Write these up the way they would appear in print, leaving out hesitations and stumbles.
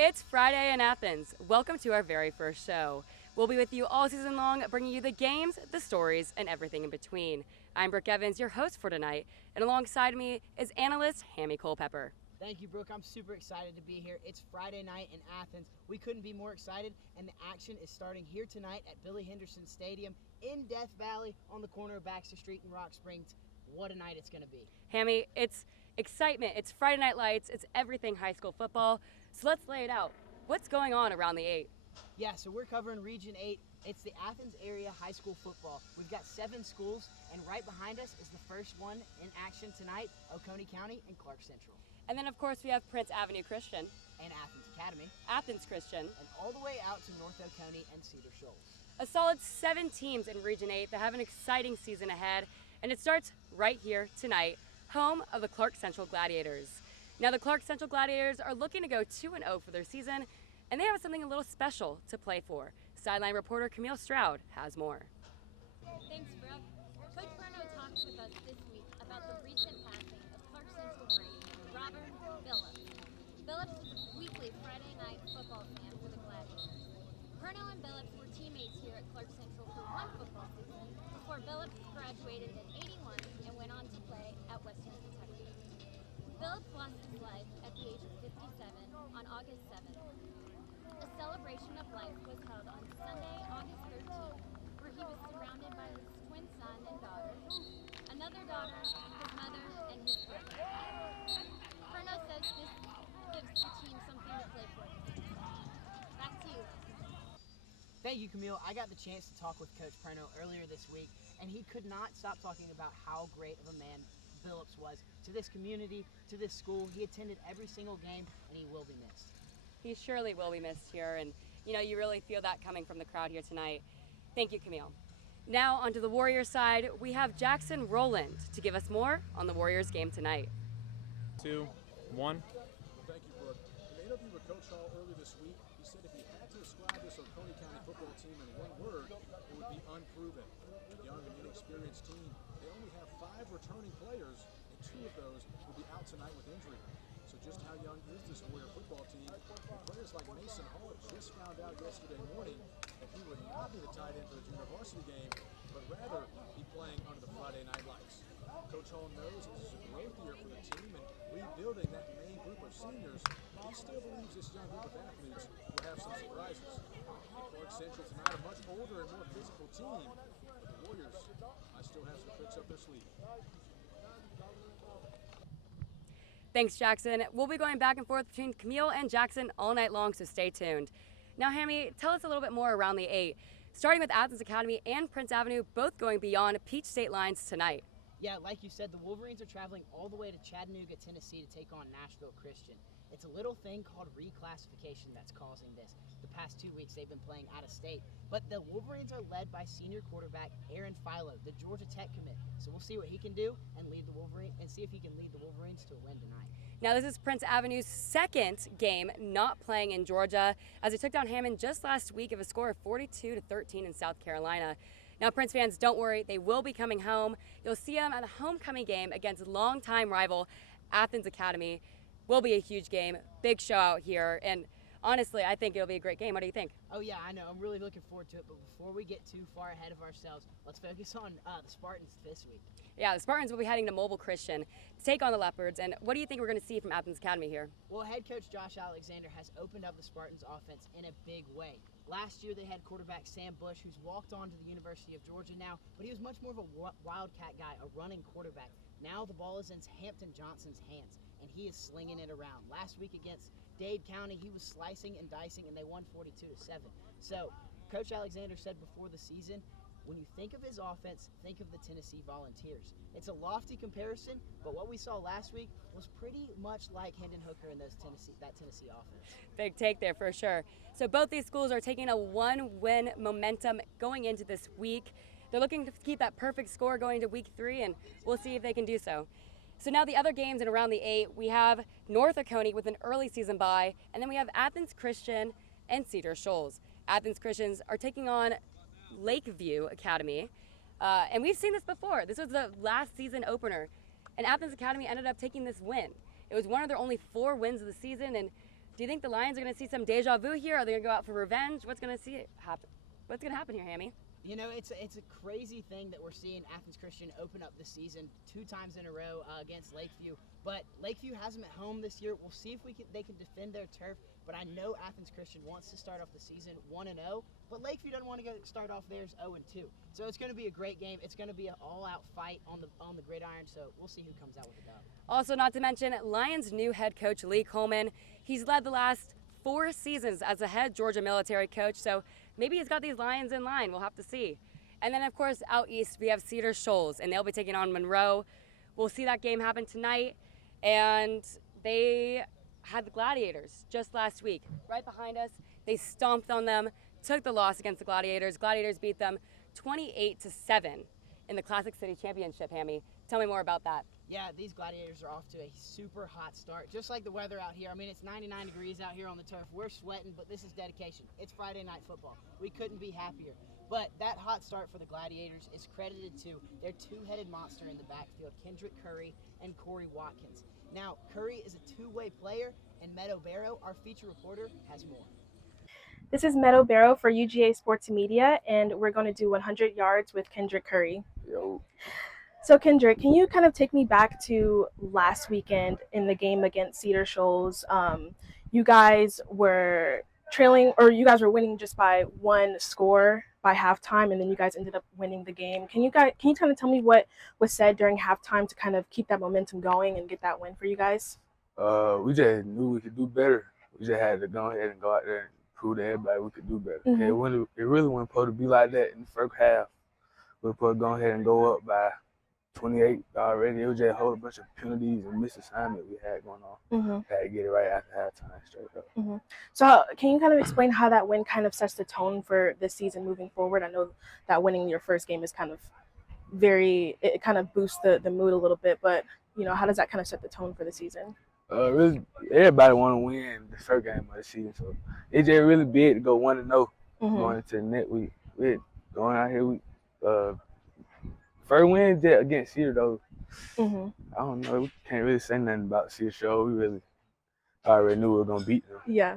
It's Friday in Athens. Welcome to our very first show. We'll be with you all season long, bringing you the games, the stories, and everything in between. I'm Brooke Evans, your host for tonight, and alongside me is analyst Hammy Culpepper. Thank you, Brooke. I'm super excited to be here. It's Friday night in Athens. We couldn't be more excited, and the action is starting here tonight at Billy Henderson Stadium in Death Valley on the corner of Baxter Street and Rock Springs. What a night it's going to be. Hammy, it's excitement, it's Friday Night Lights, it's everything high school football. So let's lay it out. What's going on around the 8? Yeah, so we're covering Region 8. It's the Athens area high school football. We've got 7 schools, and right behind us is the first one in action tonight, Oconee County and Clarke Central. And then, of course, we have Prince Avenue Christian. And Athens Academy. Athens Christian. And all the way out to North Oconee and Cedar Shoals. A solid 7 teams in Region 8 that have an exciting season ahead. And it starts right here tonight, home of the Clarke Central Gladiators. Now, the Clarke Central Gladiators are looking to go 2-0 for their season, and they have something a little special to play for. Sideline reporter Camille Stroud has more. Thanks, Brooke. Coach Bruno talked with us this week about the recent passing of Clarke Central great Robert Phillips. Phillips was a weekly Friday night football fan for the Gladiators. Bruno and Phillips were teammates here at Clarke Central for one football season before Phillips graduated in '81 and went on to play at Western Kentucky. Phillips lost his life at the age of 57 on August 7th. A celebration of life was held on Sunday, August 13th, where he was surrounded by his twin son and daughter, another daughter, his mother, and his brother. Bruno says this gives the team something to play for. Back to you. Thank you, Camille. I got the chance to talk with Coach Bruno earlier this week, and he could not stop talking about how great of a man Phillips was to this community, to this school. He attended every single game, and he will be missed. He surely will be missed here, and you really feel that coming from the crowd here tonight. Thank you, Camille. Now onto the Warriors side, we have Jackson Rowland to give us more on the Warriors game tonight. 2, 1. Thank you, Brooke. In the interview with Coach Hall earlier this week, he said if he had to describe this Oconee County football team in one word, it would be unproven. A young and inexperienced team. They only have 5 returning players, and 2 of those will be out tonight with injury. So just how young is this Warrior football team? And players like Mason Hall just found out yesterday morning that he would not be the tight end for the junior varsity game, but rather be playing under the Friday Night Lights. Coach Hall knows this is a growth year for the team, and rebuilding that main group of seniors, he still believes this young group of athletes will have some surprises. And Clarke Central tonight, a much older and more physical team, but the Warriors might still have some tricks up their sleeve. Thanks, Jackson. We'll be going back and forth between Camille and Jackson all night long, so stay tuned. Now, Hammy, tell us a little bit more around the 8, starting with Athens Academy and Prince Avenue, both going beyond Peach State lines tonight. Yeah, like you said, the Wolverines are traveling all the way to Chattanooga, Tennessee to take on Nashville Christian. It's a little thing called reclassification that's causing this. The past 2 weeks they've been playing out of state. But the Wolverines are led by senior quarterback Aaron Philo, the Georgia Tech commit. So we'll see what he can do and lead the Wolverines and see if he can lead the Wolverines to a win tonight. Now, this is Prince Avenue's second game not playing in Georgia, as they took down Hammond just last week of a score of 42-13 in South Carolina. Now, Prince fans, don't worry, they will be coming home. You'll see them at a homecoming game against longtime rival Athens Academy. Will be a huge game, big show out here, and honestly, I think it'll be a great game. What do you think? Oh yeah, I know. I'm really looking forward to it, but before we get too far ahead of ourselves, let's focus on the Spartans this week. Yeah, the Spartans will be heading to Mobile Christian to take on the Leopards, and what do you think we're going to see from Athens Academy here? Well, head coach Josh Alexander has opened up the Spartans offense in a big way. Last year they had quarterback Sam Bush, who's walked on to the University of Georgia now, but he was much more of a wildcat guy, a running quarterback. Now the ball is in Hampton Johnson's hands, and he is slinging it around. Last week against Dade County, he was slicing and dicing, and they won 42-7. So Coach Alexander said before the season, when you think of his offense, think of the Tennessee Volunteers. It's a lofty comparison, but what we saw last week was pretty much like Hendon Hooker and that Tennessee offense. Big take there for sure. So both these schools are taking a 1-win momentum going into this week. They're looking to keep that perfect score going to week 3, and we'll see if they can do so. So now the other games and around the 8, we have North Oconee with an early season bye, and then we have Athens Christian and Cedar Shoals. Athens Christians are taking on Lakeview Academy, and we've seen this before. This was the last season opener, and Athens Academy ended up taking this win. It was one of their only 4 wins of the season, and Do you think the Lions are going to see some deja vu here? Are they going to go out for revenge? What's going to happen? What's going to happen here, Hammy? You know, it's a crazy thing that we're seeing Athens Christian open up this season 2 times in a row against Lakeview. But Lakeview has them at home this year. We'll see if they can defend their turf. But I know Athens Christian wants to start off the season 1-0. But Lakeview doesn't want to start off theirs 0-2. So it's going to be a great game. It's going to be an all-out fight on the gridiron. So we'll see who comes out with the dub. Also, not to mention Lions' new head coach Lee Coleman. He's led the last 4 seasons as a head Georgia military coach. So maybe he's got these Lions in line. We'll have to see. And then, of course, out east, we have Cedar Shoals, and they'll be taking on Monroe. We'll see that game happen tonight. And they had the Gladiators just last week. Right behind us, they stomped on them, took the loss against the Gladiators. Gladiators beat them 28-7 in the Classic City Championship, Hammy. Tell me more about that. Yeah, these Gladiators are off to a super hot start, just like the weather out here. I mean, it's 99 degrees out here on the turf. We're sweating, but this is dedication. It's Friday night football. We couldn't be happier. But that hot start for the Gladiators is credited to their 2-headed monster in the backfield, Kendrick Curry and Corey Watkins. Now, Curry is a 2-way player, and Meadow Barrow, our feature reporter, has more. This is Meadow Barrow for UGA Sports Media, and we're going to do 100 yards with Kendrick Curry. Yo. So, Kendrick, can you kind of take me back to last weekend in the game against Cedar Shoals? You guys were trailing, or you guys were winning just by 1 score by halftime, and then you guys ended up winning the game. Can you kind of tell me what was said during halftime to kind of keep that momentum going and get that win for you guys? We just knew we could do better. We just had to go ahead and go out there and prove to everybody we could do better. Mm-hmm. It really wasn't supposed to be like that in the first half. We were supposed to go ahead and go up by 28 already. It was just a whole bunch of penalties and misassignment we had going on. Mm-hmm. Had to get it right after halftime straight up. Mm-hmm. So can you kind of explain how that win kind of sets the tone for this season moving forward? I know that winning your first game is kind of it kind of boosts the mood a little bit, but you know, how does that kind of set the tone for the season? Really, everybody want to win the first game of the season, so it's just really big to go 1-0 going into the next week. We're going out here, first win against Cedar though. I don't know, we can't really say nothing about Cedar Show. We really already knew we were gonna beat them. Yeah.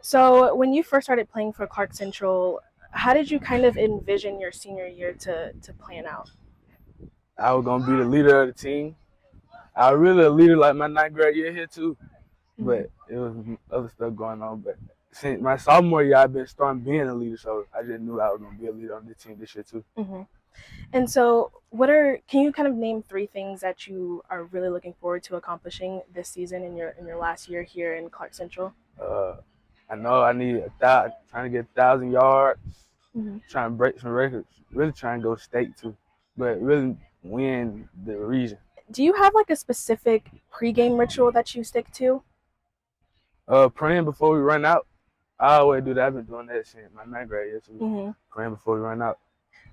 So when you first started playing for Clarke Central, how did you kind of envision your senior year to plan out? I was gonna be the leader of the team. I was really a leader like my 9th grade year here too, but it was other stuff going on. But since my sophomore year, I've been starting being a leader, so I just knew I was gonna be a leader on the team this year too. And so can you kind of name 3 things that you are really looking forward to accomplishing this season in your last year here in Clarke Central? I know I need trying to get 1,000 yards, trying to break some records, really trying to go state too, but really win the region. Do you have like a specific pregame ritual that you stick to? Praying before we run out. I always do that. I've been doing that since my 9th grade year too. Praying before we run out.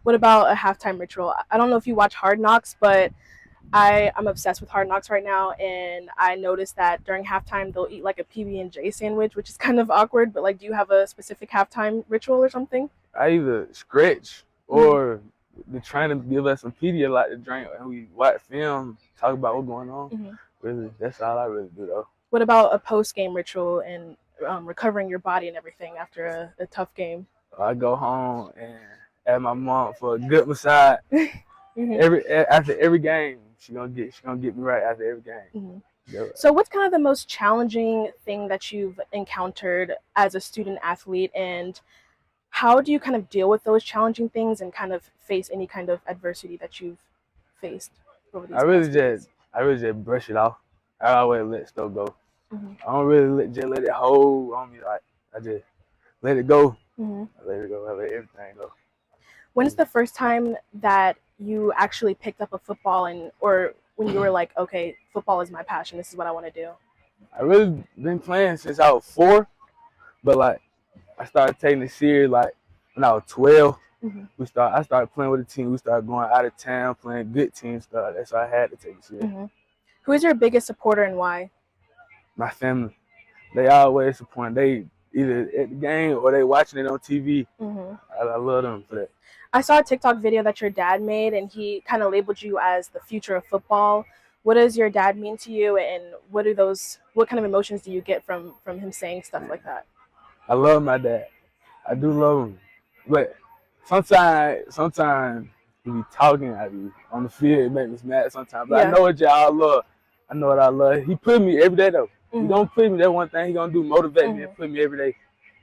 What about a halftime ritual? I don't know if you watch Hard Knocks, but I'm obsessed with Hard Knocks right now, and I noticed that during halftime they'll eat like a PB&J sandwich, which is kind of awkward, but like, do you have a specific halftime ritual or something? I either stretch or they're trying to give us some Pedialyte to drink, and we watch film, talk about what's going on. Really, that's all I really do though. What about a post-game ritual and recovering your body and everything after a tough game? I go home and ask my mom for a good massage. After every game, she gonna get me right after every game. So what's kind of the most challenging thing that you've encountered as a student athlete, and how do you kind of deal with those challenging things and kind of face any kind of adversity that you've faced over these I really just brush it off. I always let stuff go. I don't really just let it hold on me. Like, I just let it go. I let it go. I let everything go. When's the first time that you actually picked up a football or when you were like, okay, football is my passion, this is what I want to do? I really been playing since I was 4, but like I started taking it serious like when I was 12. I started playing with a team. We started going out of town, playing good team stuff. That's why I had to take it serious. Who is your biggest supporter and why? My family. They always support. They either at the game or they watching it on TV. I love them for that. I saw a TikTok video that your dad made, and he kind of labeled you as the future of football. What does your dad mean to you, and what kind of emotions do you get from him saying stuff like that? I love my dad. I do love him. But sometimes he be talking at me on the field, it makes me mad sometimes. But Yeah. I know what y'all love. I know what I love. He put me every day though. Mm-hmm. He gonna put me, that one thing he gonna do, motivate me and put me every day.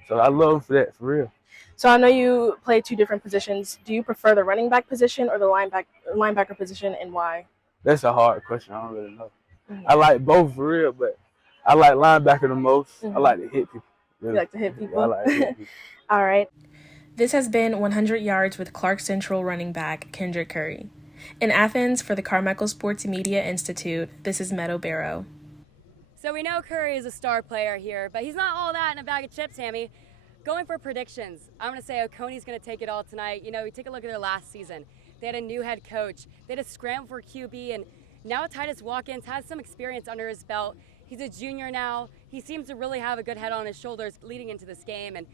So I love him for that, for real. So I know you play 2 different positions. Do you prefer the running back position or the linebacker position, and why? That's a hard question. I don't really know. I like both for real, but I like linebacker the most. I like to hit people. Really. You like to hit people? I like to hit people. All right. This has been 100 Yards with Clarke Central running back Kendrick Curry. In Athens for the Carmical Sports Media Institute, this is Meadow Barrow. So we know Curry is a star player here, but he's not all that in a bag of chips, Hammy. Going for predictions, I'm going to say Oconee's going to take it all tonight. You know, we take a look at their last season. They had a new head coach. They had a scramble for QB, and now Titus Watkins has some experience under his belt. He's a junior now. He seems to really have a good head on his shoulders leading into this game, and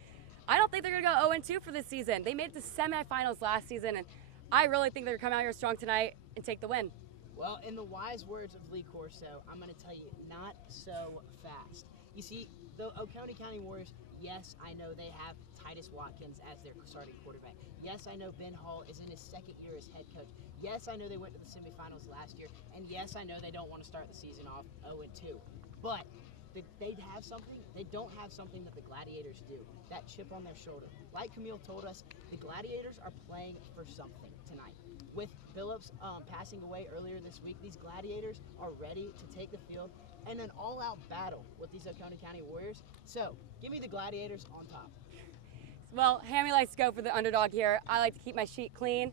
I don't think they're going to go 0-2 for this season. They made it to semifinals last season, and I really think they're going to come out here strong tonight and take the win. Well, in the wise words of Lee Corso, I'm going to tell you, not so fast. You see, the Oconee County Warriors, yes, I know they have Titus Watkins as their starting quarterback. Yes, I know Ben Hall is in his second year as head coach. Yes, I know they went to the semifinals last year. And yes, I know they don't want to start the season off 0-2. But they'd have something. They don't have something that the Gladiators do, that chip on their shoulder. Like Camille told us, the Gladiators are playing for something tonight. With Phillips passing away earlier this week, these Gladiators are ready to take the field in an all-out battle with these Oconee County Warriors. So, give me the Gladiators on top. Well, Hammy likes to go for the underdog here. I like to keep my sheet clean.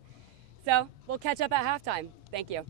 So, we'll catch up at halftime. Thank you.